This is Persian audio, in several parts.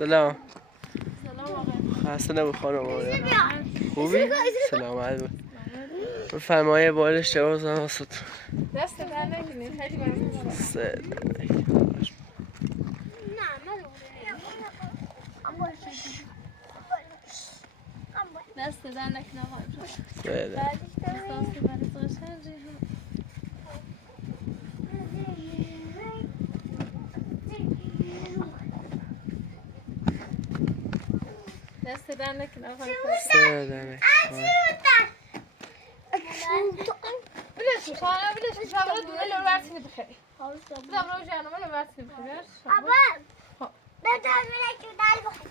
سلام. سلام آقای. خسته نباشی خانم آقای. خوبی؟ سلام علیکم. بفرمایید باید اشتباه بزنم واسهتون. دست در نکنید خیلی ممنون. دست در نکنید آقای. احساس برای داشتن ریحان. دست در نکنید آقای. بلش خانه بلش شامل دونه لو ورسینی بخری. زمان جانم لو ورسینی بخری. بابا بدار بلش دال بخور.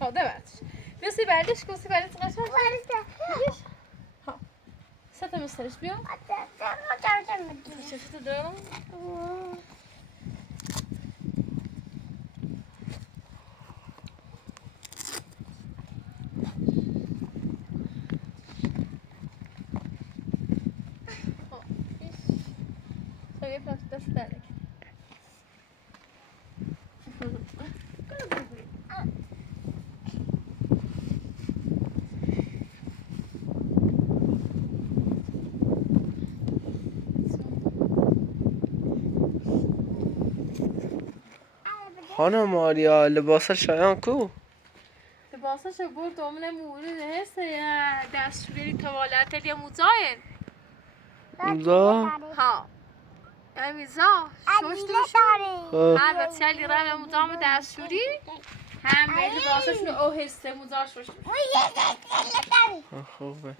ها دبرش. بیسی بردش کوسی بردش قشنگ. بردش. ها. سه مسترش بیام. چه دارم؟ دست در نکنید. خانم آریا لباس شایان کو؟ لباسش برد دومن مورد هست یا دستشویی توالت یا موزاین؟ موزا؟ ها. میزا شوش دوشون هم بسیاری راه موزام دستشویی هم لباسشون اوهسته موزا شوش خوبه.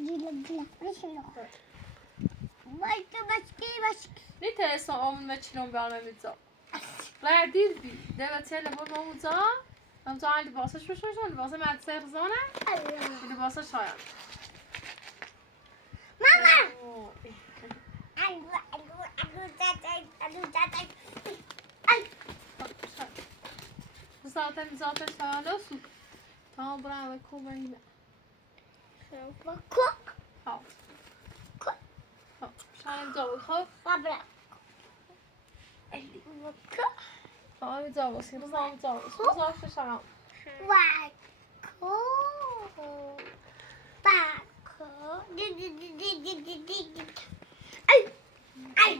نیت اسم آمون مچلون برام میزا. ردید بی. دوستی لباس موزا. هم تو علی لباسش رو شوشون لباس مدرسه رزانه. لباسش شایان. ماما. Zaten şahane tamam bravo komayla. Cook. Ha. Ha. Şahane zavul خوب. Baba. شما zavul سیروز هم zavul. سیروز شما. Bako. Bako. Ay. Ay.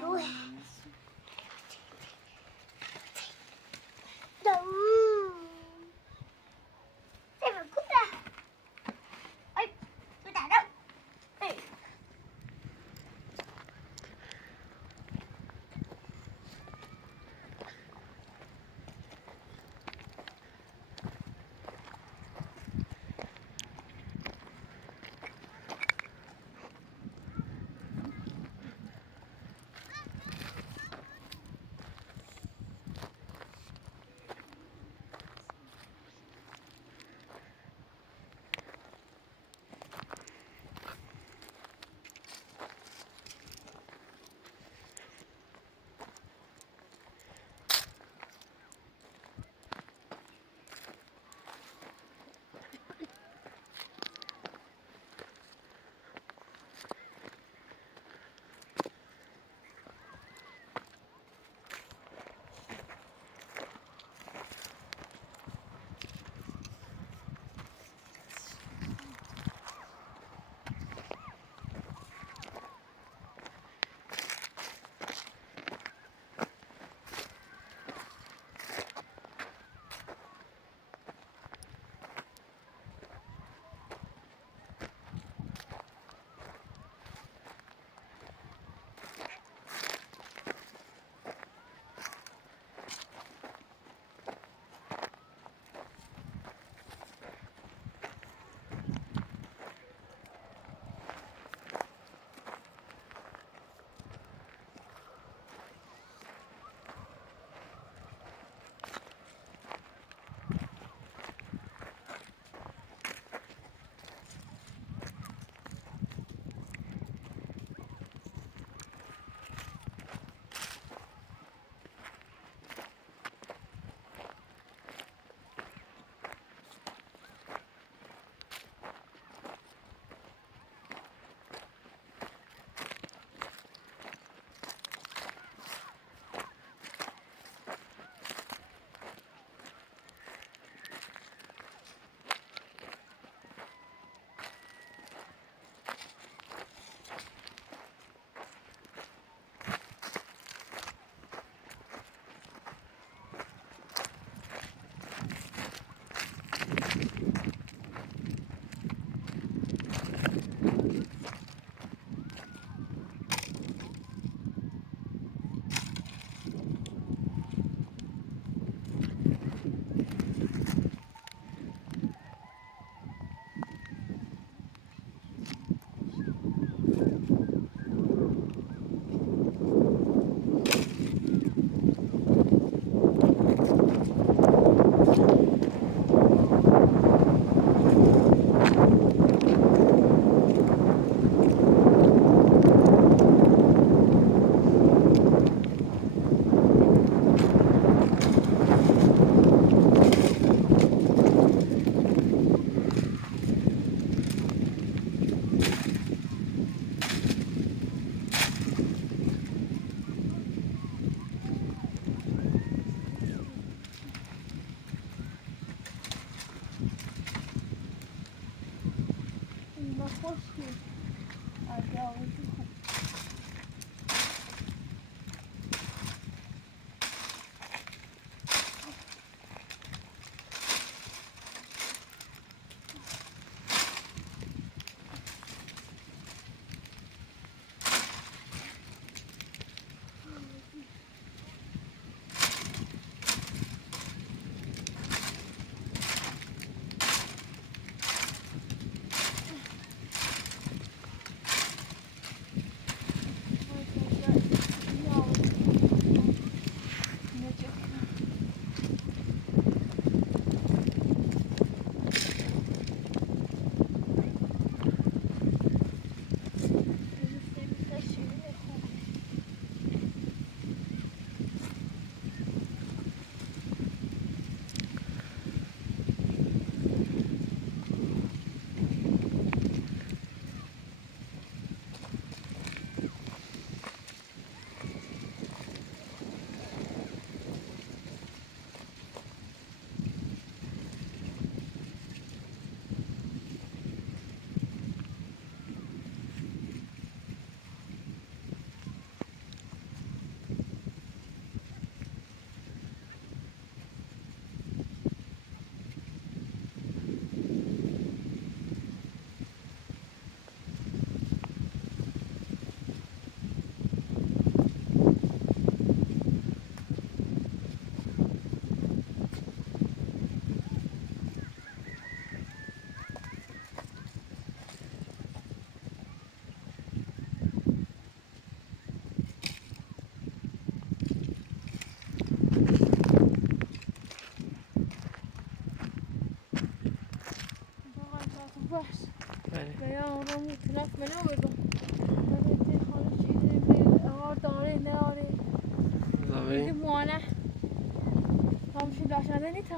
عشان نیتا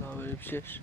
نه بریم شش.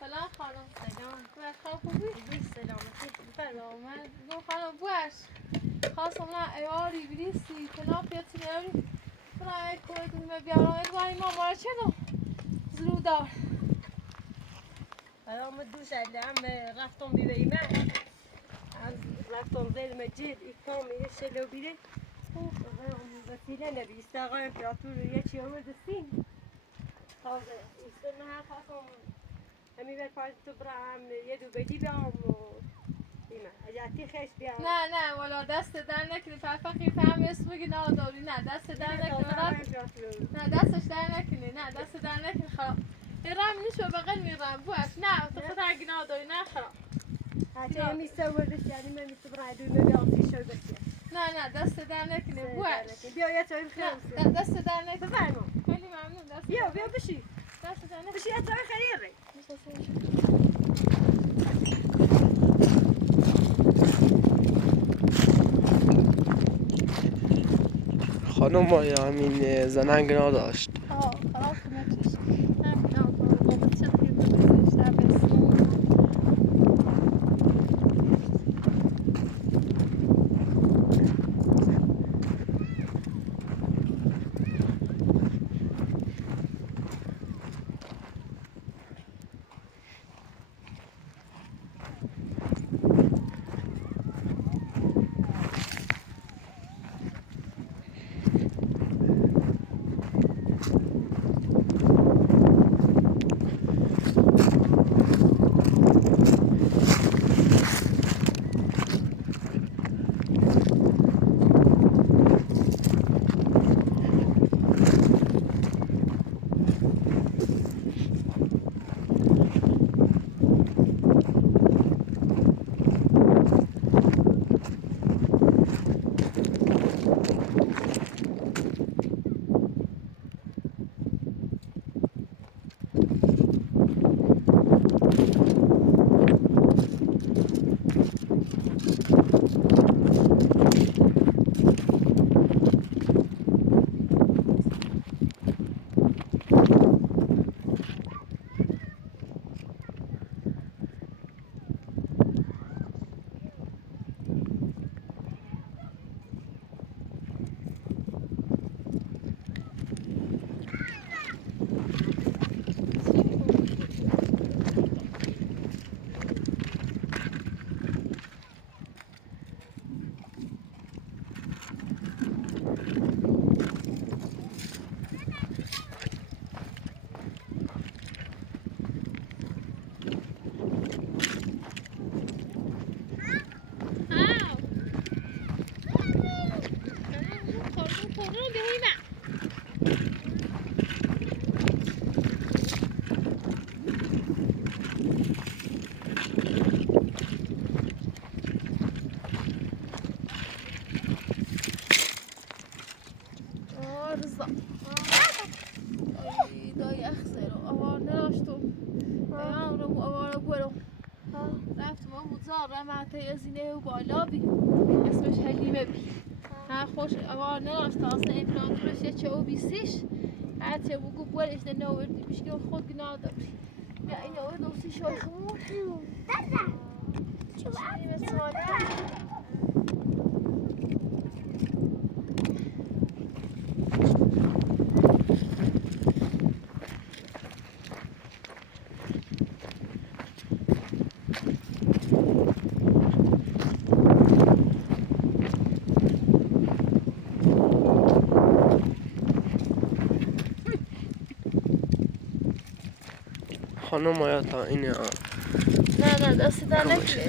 سلام خانم. سلام. خانم خوبی؟ سلامتی. سلام. من خانم بوش. خواستم نه ایاری بریسی کنار پیاتی نیاری. کنار کویت می بیارم ادواری ما مال چنو زلودار. سلام دوست علم رفتم بیاییم از رفتم زیر مجید ایکام یه شلو بیره وسیله نبیست آقا امپراتور یه چی آورد سین تازه ایستم نه خواستم همی بر پایز تو برام یه دو بدی بیام و بیمه اجاتی خیش بیام نه والا دست در نکنی فرفقی فهم اسم بگی نه داری نه دست در نکنی نه دستش در نکنی نه دست در نکنی خراب میرم نیشو بغل میرم بوش نه تو خود اگه نه داری نه خراب هرچی همی سوردش یعنی من میتو برای دوی مبیام فیشو بسید نه دست در نکنی بوش بیا یه توی خیلی نه دست در نکنی بفرمون خیلی ممنون دست بیا بشی دست در نکنی بشی یه توی خیلی ری خانم ما یا همین زننگ نداشت. خراب کنه چیش نه بابا چه خیلی بزنش در بسیم برو رفتم اون موزار رمته یزینه و بالا بی اسمش حلیمه بی ها خوش اوار نرفت اصلا امپراتورش یه چه او بیسیش حتی بگو برش ده نوردی بیش که خود گناه داری بیا این نورد اوسی شوی خمور چی بسمانه خانم آیا تا اینه نه دستی در نکنه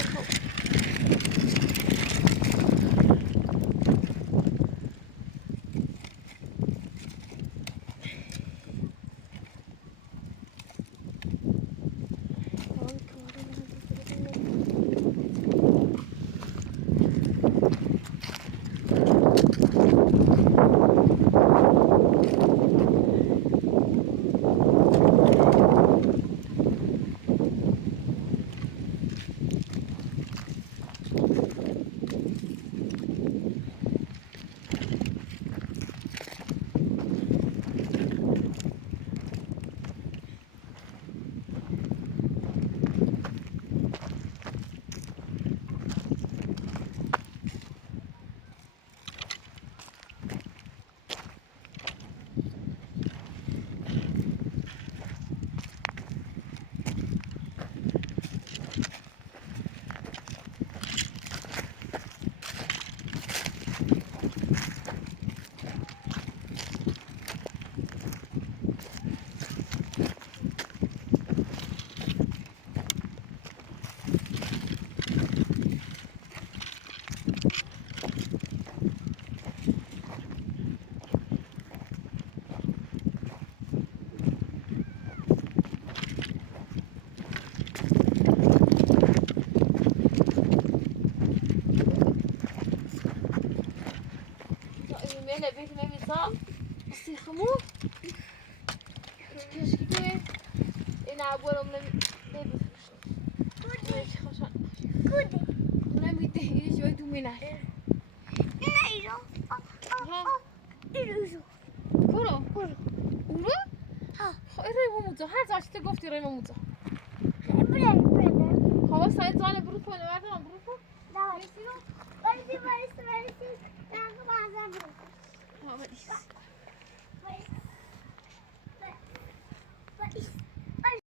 ميلا بيت مامي صام بصي خمور كيش كده يلعبوا لهم لعبة ماشي خشان كودي مامي تهيج ويدو منها نايرو إيروزو كورو اورو ها ريمو موزا هر زاشته گفتی ريمو موزا بله خلاص ساعت زانه برو کنه بعد برو